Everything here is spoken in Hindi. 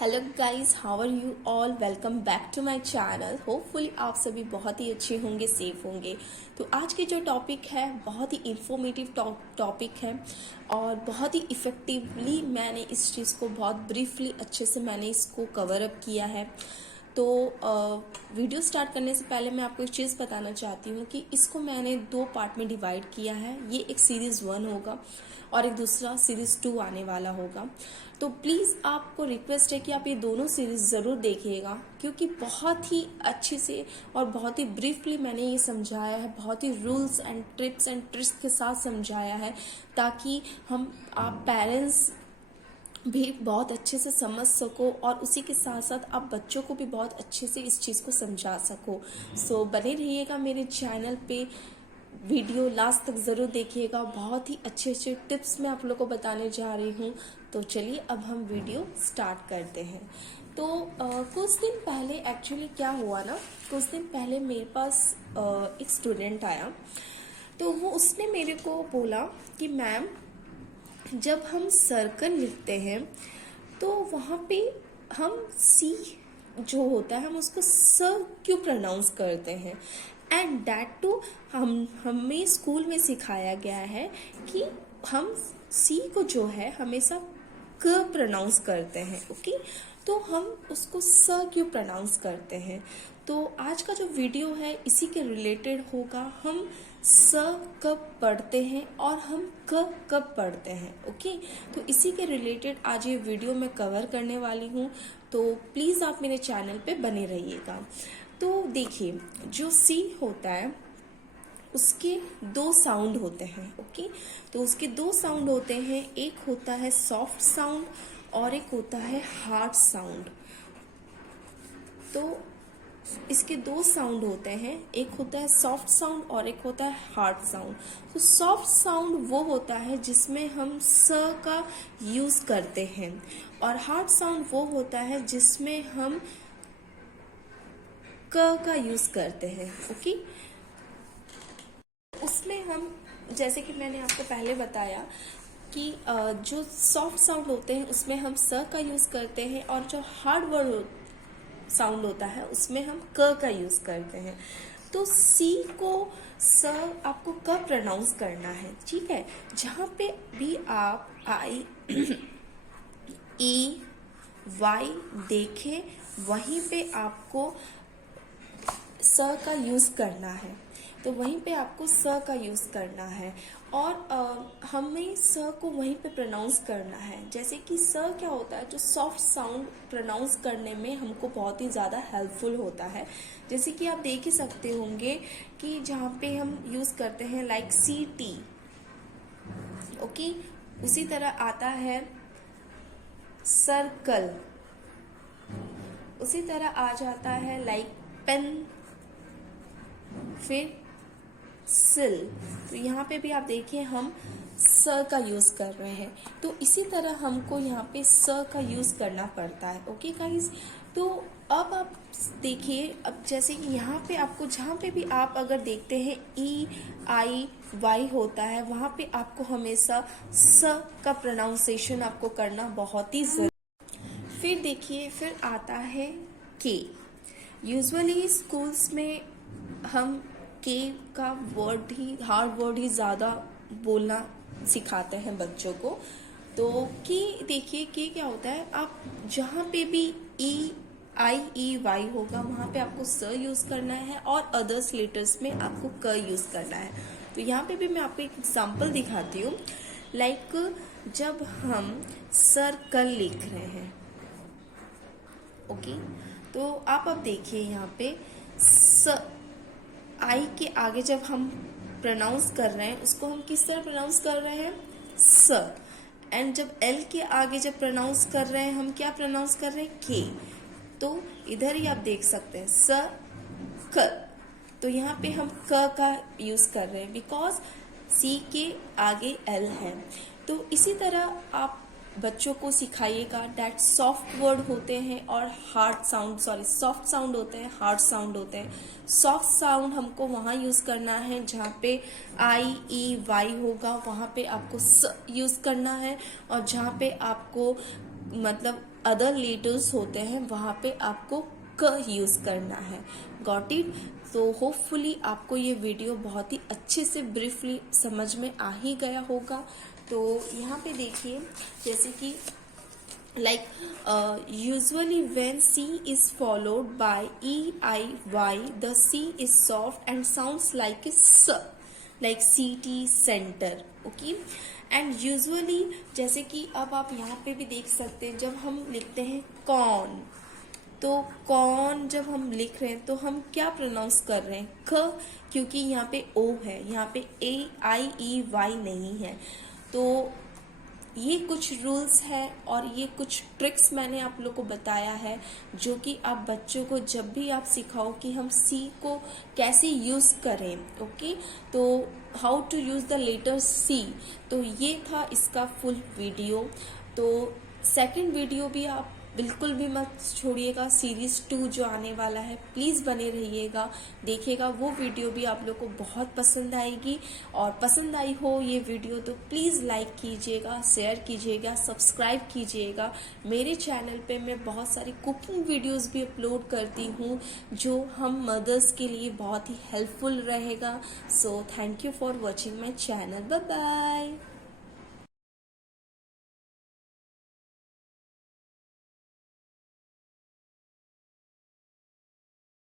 Hello guys, how are you all. Welcome back to my channel. Hopefully आप सभी बहुत ही अच्छे होंगे, सेफ होंगे। तो आज की जो टॉपिक है बहुत ही इंफॉर्मेटिव टॉपिक है और बहुत ही इफ़ेक्टिवली मैंने इस चीज़ को बहुत ब्रीफली अच्छे से मैंने इसको कवर अप किया है। तो वीडियो स्टार्ट करने से पहले मैं आपको एक चीज़ बताना चाहती हूँ कि इसको मैंने 2 पार्ट में डिवाइड किया है। ये एक सीरीज़ 1 होगा और एक दूसरा सीरीज़ 2 आने वाला होगा। तो प्लीज़ आपको रिक्वेस्ट है कि आप ये दोनों सीरीज़ ज़रूर देखिएगा, क्योंकि बहुत ही अच्छे से और बहुत ही ब्रीफली मैंने ये समझाया है, बहुत ही rules and tips and tricks के साथ समझाया है, ताकि आप पेरेंट्स भी बहुत अच्छे से समझ सको और उसी के साथ साथ आप बच्चों को भी बहुत अच्छे से इस चीज़ को समझा सको। सो बने रहिएगा मेरे चैनल पे, वीडियो लास्ट तक ज़रूर देखिएगा। बहुत ही अच्छे अच्छे टिप्स मैं आप लोगों को बताने जा रही हूँ। तो चलिए अब हम वीडियो स्टार्ट करते हैं। तो कुछ दिन पहले एक्चुअली क्या हुआ ना, कुछ दिन पहले मेरे पास एक स्टूडेंट आया। तो उसने मेरे को बोला कि मैम, जब हम सर्कल लिखते हैं तो वहाँ पे हम सी जो होता है हम उसको स क्यों प्रोनाउंस करते हैं। एंड दैट टू हमें स्कूल में सिखाया गया है कि हम सी को जो है हमेशा क प्रोनाउंस करते हैं। ओके, तो हम उसको स क्यों प्रोनाउंस करते हैं। तो आज का जो वीडियो है इसी के रिलेटेड होगा। हम स कब पढ़ते हैं और हम क कब पढ़ते हैं। ओके, तो इसी के रिलेटेड आज ये वीडियो मैं कवर करने वाली हूँ। तो प्लीज़ आप मेरे चैनल पे बने रहिएगा। तो देखिए, जो सी होता है उसके 2 साउंड होते हैं। ओके, तो उसके 2 साउंड होते हैं, एक होता है सॉफ्ट साउंड और एक होता है हार्ड साउंड। तो इसके 2 साउंड होते हैं, एक होता है सॉफ्ट साउंड और एक होता है हार्ड साउंड। तो सॉफ्ट साउंड वो होता है जिसमें हम स का यूज करते हैं और हार्ड साउंड वो होता है जिसमें हम क का यूज करते हैं। ओके, उसमें हम, जैसे कि मैंने आपको पहले बताया कि जो सॉफ्ट साउंड होते हैं उसमें हम स का यूज करते हैं और जो हार्ड वर्ड साउंड होता है उसमें हम क का यूज करते हैं। तो सी को स आपको क प्रोनाउंस करना है, ठीक है। जहाँ पे भी आप आई ई वाई देखें वहीं पे आपको स का यूज करना है। तो वहीं पे आपको स का यूज करना है और हमें स को वहीं पे प्रोनाउंस करना है। जैसे कि स क्या होता है, जो सॉफ्ट साउंड प्रोनाउंस करने में हमको बहुत ही ज़्यादा हेल्पफुल होता है। जैसे कि आप देख ही सकते होंगे कि जहाँ पे हम यूज़ करते हैं लाइक सी टी। ओके, उसी तरह आता है सर्कल, उसी तरह आ जाता है लाइक पेन, फिर सिल। तो यहाँ पे भी आप देखिए हम स का यूज कर रहे हैं। तो इसी तरह हमको यहाँ पे स का यूज करना पड़ता है। ओके गाइस, तो अब आप देखिए, अब जैसे कि यहाँ पे आपको जहाँ पे भी आप अगर देखते हैं ई आई वाई होता है वहाँ पे आपको हमेशा स का प्रोनाउंसिएशन आपको करना बहुत ही जरूरी। फिर देखिए, फिर आता है के। यूजुअली स्कूल्स में हम के का हार्ड वर्ड ही ज़्यादा बोलना सिखाते हैं बच्चों को। तो के देखिए, के क्या होता है, आप जहाँ पे भी ई आई ई वाई होगा वहाँ पे आपको स यूज़ करना है और अदर्स लेटर्स में आपको क यूज़ करना है। तो यहाँ पे भी मैं आपको एक एग्जांपल दिखाती हूँ। लाइक जब हम सर्कल लिख रहे हैं, ओके, तो आप अब देखिए यहाँ पे स आई के आगे जब हम प्रोनाउंस कर रहे हैं उसको हम किस तरह प्रोनाउंस कर रहे हैं, स। एंड जब एल के आगे जब प्रोनाउंस कर रहे हैं हम क्या प्रोनाउंस कर रहे हैं, के। तो इधर ही आप देख सकते हैं स क। तो यहाँ पे हम क का यूज कर रहे हैं बिकॉज सी के आगे एल है। तो इसी तरह आप बच्चों को सिखाइएगा डैट सॉफ्ट वर्ड होते हैं और हार्ड साउंड, सॉफ्ट साउंड होते हैं, हार्ड साउंड होते हैं। सॉफ्ट साउंड हमको वहाँ यूज़ करना है जहाँ पे आई ई वाई होगा वहाँ पे आपको स यूज़ करना है, और जहाँ पे आपको मतलब अदर लेटर्स होते हैं वहाँ पे आपको क यूज़ करना है। Got it? तो होपफुली आपको ये वीडियो बहुत ही अच्छे से ब्रीफली समझ में आ ही गया होगा। तो यहाँ पे देखिए, जैसे कि usually when C is followed by EIY, the C is soft and sounds like a S, like CT center. Okay, and usually जैसे कि अब आप यहाँ पे भी देख सकते हैं, जब हम लिखते हैं कौन, तो कौन जब हम लिख रहे हैं तो हम क्या प्रोनाउंस कर रहे हैं? ख, क्योंकि यहाँ पे ओ है, यहाँ पे AIEY नहीं है। तो ये कुछ रूल्स है और ये कुछ ट्रिक्स मैंने आप लोग को बताया है, जो कि आप बच्चों को जब भी आप सिखाओ कि हम सी को कैसे यूज़ करें। ओके, तो how to use the letter C. तो ये था इसका फुल वीडियो। तो सेकंड वीडियो भी आप बिल्कुल भी मत छोड़िएगा। सीरीज़ 2 जो आने वाला है, प्लीज़ बने रहिएगा, देखिएगा। वो वीडियो भी आप लोग को बहुत पसंद आएगी। और पसंद आई हो ये वीडियो तो प्लीज़ लाइक कीजिएगा, शेयर कीजिएगा, सब्सक्राइब कीजिएगा। मेरे चैनल पे मैं बहुत सारी कुकिंग वीडियोस भी अपलोड करती हूँ, जो हम मदर्स के लिए बहुत ही हेल्पफुल रहेगा। So thank you for watching my channel. Bye bye.